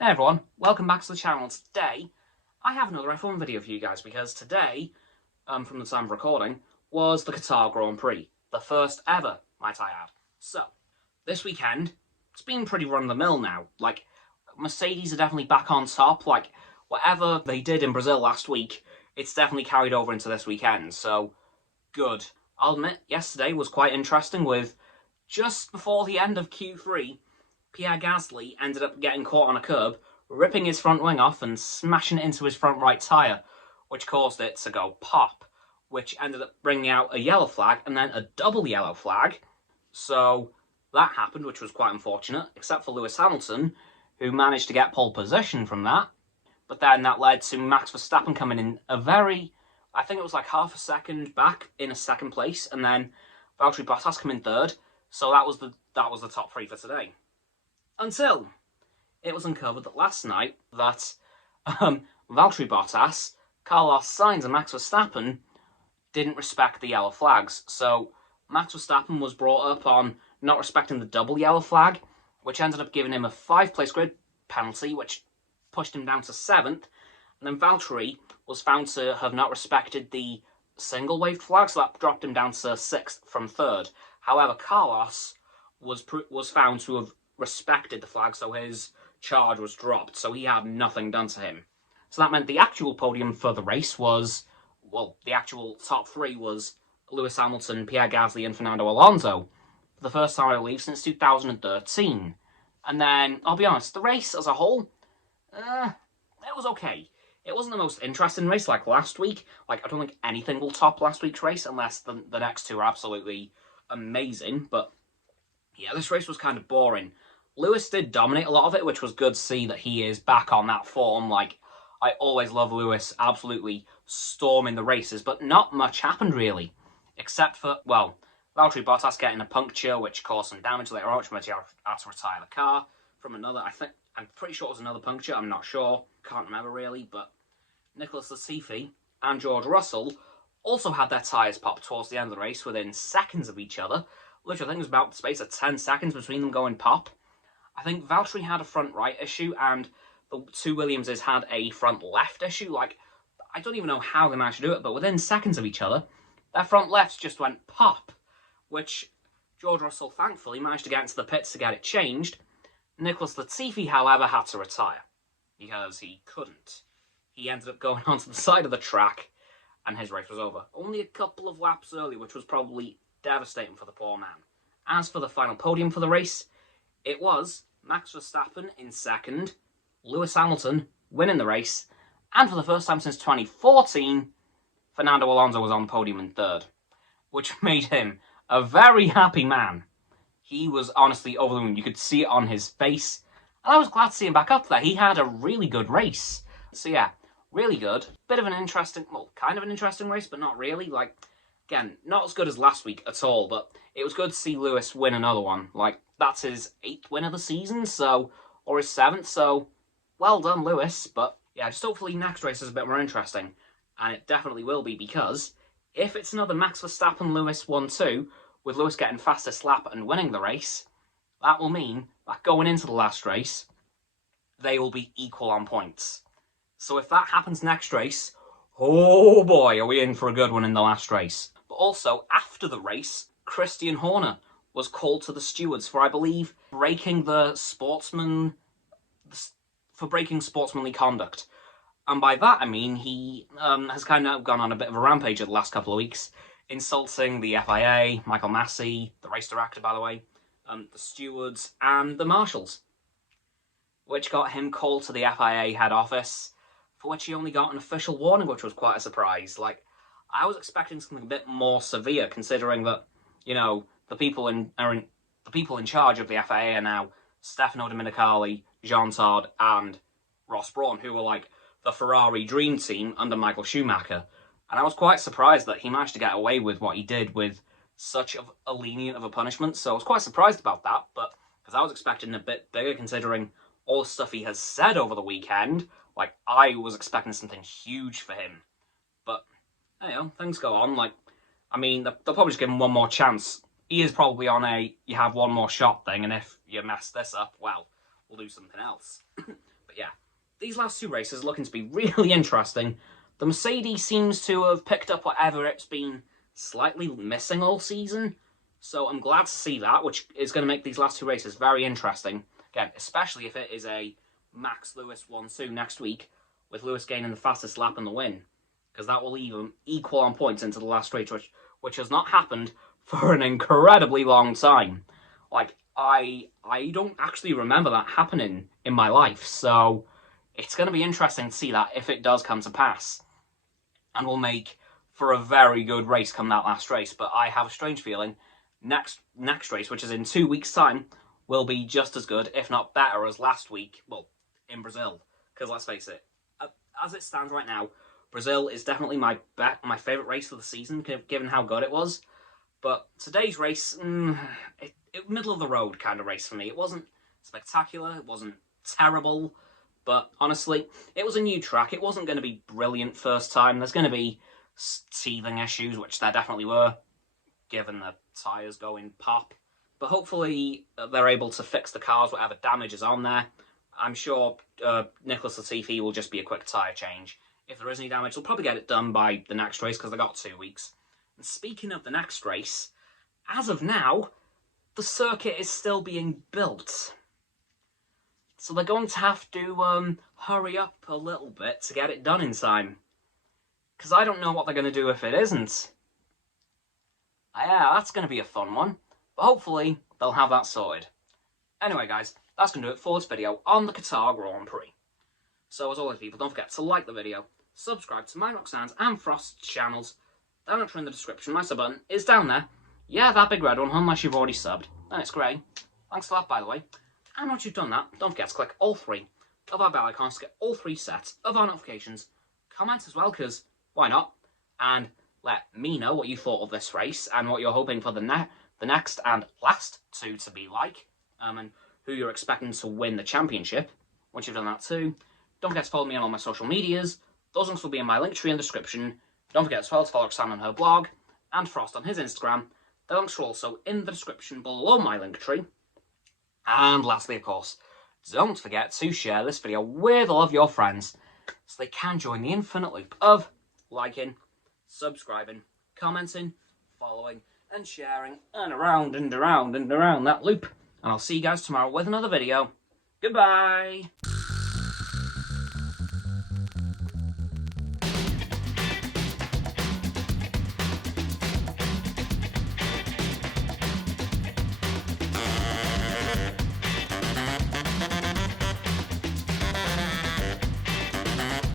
Hey everyone, welcome back to the channel. Today, I have another F1 video for you guys because today, from the time of recording, was the Qatar Grand Prix. The first ever, might I add. So, this weekend, it's been pretty run-of-the-mill now. Like, Mercedes are definitely back on top. Like, whatever they did in Brazil last week, it's definitely carried over into this weekend. So, good. I'll admit, yesterday was quite interesting with just before the end of Q3, Pierre Gasly ended up getting caught on a curb, ripping his front wing off and smashing it into his front right tyre, which caused it to go pop, which ended up bringing out a yellow flag and then a double yellow flag. So that happened, which was quite unfortunate, except for Lewis Hamilton, who managed to get pole position from that. But then that led to Max Verstappen coming in I think it was like half a second back in a second place, and then Valtteri Bottas coming third. So that was the top three for today. Until it was uncovered that last night that Valtteri Bottas, Carlos Sainz and Max Verstappen didn't respect the yellow flags. So Max Verstappen was brought up on not respecting the double yellow flag, which ended up giving him a 5-place grid penalty, which pushed him down to 7th. And then Valtteri was found to have not respected the single waved flag, so that dropped him down to 6th from 3rd. However, Carlos was found to have respected the flag, so his charge was dropped, so he had nothing done to him. So that meant the actual podium for the race was, well, the actual top three was Lewis Hamilton, Pierre Gasly and Fernando Alonso, for the first time, I believe, since 2013. And then, I'll be honest, the race as a whole, it was okay. It wasn't the most interesting race like last week. Like, I don't think anything will top last week's race unless the next two are absolutely amazing, but yeah, this race was kind of boring. Lewis did dominate a lot of it, which was good to see that he is back on that form. Like, I always love Lewis absolutely storming the races, but not much happened really. Except for, well, Valtteri Bottas getting a puncture, which caused some damage later on, which meant he had to retire the car from another, I'm pretty sure it was another puncture, I'm not sure, can't remember really, but Nicholas Latifi and George Russell also had their tyres pop towards the end of the race within seconds of each other. Literally, I think it was about the space of 10 seconds between them going pop. I think Valtteri had a front right issue, and the two Williamses had a front left issue. Like, I don't even know how they managed to do it, but within seconds of each other, their front lefts just went pop, which George Russell thankfully managed to get into the pits to get it changed. Nicholas Latifi, however, had to retire because he couldn't. He ended up going onto the side of the track, and his race was over. Only a couple of laps early, which was probably devastating for the poor man. As for the final podium for the race, it was Max Verstappen in 2nd, Lewis Hamilton winning the race, and for the first time since 2014, Fernando Alonso was on the podium in 3rd, which made him a very happy man. He was honestly over the moon. You could see it on his face, and I was glad to see him back up there. He had a really good race. So yeah, really good. Bit of an interesting, well, kind of an interesting race, but not really. Like, again, not as good as last week at all, but it was good to see Lewis win another one. Like, that's his 8th win of the season, or his 7th, so well done, Lewis. But yeah, just hopefully next race is a bit more interesting, and it definitely will be, because if it's another Max Verstappen-Lewis 1-2, with Lewis getting fastest lap and winning the race, that will mean that going into the last race, they will be equal on points. So if that happens next race, oh boy, are we in for a good one in the last race. But also, after the race, Christian Horner was called to the stewards for, I believe, breaking sportsmanly conduct. And by that, I mean he has kind of gone on a bit of a rampage the last couple of weeks, insulting the FIA, Michael Massey, the race director, by the way, the stewards, and the marshals, which got him called to the FIA head office, for which he only got an official warning, which was quite a surprise. Like, I was expecting something a bit more severe, considering that, you know, the people in charge of the FIA are now Stefano Domenicali, Jean Todt, and Ross Brawn, who were like the Ferrari dream team under Michael Schumacher. And I was quite surprised that he managed to get away with what he did with such a lenient of a punishment. So I was quite surprised about that, but because I was expecting a bit bigger, considering all the stuff he has said over the weekend. Like, I was expecting something huge for him. But, you know, things go on. Like, I mean, they'll probably just give him one more chance. He is probably on you have one more shot thing, and if you mess this up, well, we'll do something else. But yeah, these last 2 races are looking to be really interesting. The Mercedes seems to have picked up whatever it's been slightly missing all season. So I'm glad to see that, which is going to make these last 2 races very interesting. Again, especially if it is a Max Lewis 1-2 next week, with Lewis gaining the fastest lap and the win. Because that will even equal on points into the last race, which has not happened for an incredibly long time. Like, I don't actually remember that happening in my life, so it's going to be interesting to see that if it does come to pass. And will make for a very good race come that last race. But I have a strange feeling next race, which is in 2 weeks' time, will be just as good, if not better, as last week, well, in Brazil. Because let's face it, as it stands right now, Brazil is definitely my favourite race of the season, given how good it was. But today's race, middle of the road kind of race for me. It wasn't spectacular, it wasn't terrible, but honestly, it was a new track. It wasn't going to be brilliant first time. There's going to be teething issues, which there definitely were, given the tyres going pop. But hopefully they're able to fix the cars, whatever damage is on there. I'm sure Nicholas Latifi will just be a quick tyre change. If there is any damage, they'll probably get it done by the next race, because they've got 2 weeks. And speaking of the next race, as of now, the circuit is still being built. So they're going to have to hurry up a little bit to get it done in time. Because I don't know what they're going to do if it isn't. Yeah, that's going to be a fun one. But hopefully, they'll have that sorted. Anyway, guys, that's going to do it for this video on the Qatar Grand Prix. So, as always, people, don't forget to like the video, subscribe to my Roxanne's and Frost's channels. Down in the description, my sub button is down there. Yeah, that big red one, unless you've already subbed. And it's grey. Thanks for that, by the way. And once you've done that, don't forget to click all 3 of our bell icons to get all 3 sets of our notifications. Comment as well, because why not? And let me know what you thought of this race and what you're hoping for the next and last 2 to be like. And who you're expecting to win the championship. Once you've done that too, don't forget to follow me on all my social medias. Those links will be in my link tree in the description. Don't forget as well to follow Roxanne on her blog and Frost on his Instagram. The links are also in the description below my link tree. And lastly, of course, don't forget to share this video with all of your friends so they can join the infinite loop of liking, subscribing, commenting, following, and sharing, and around and around and around that loop. And I'll see you guys tomorrow with another video. Goodbye!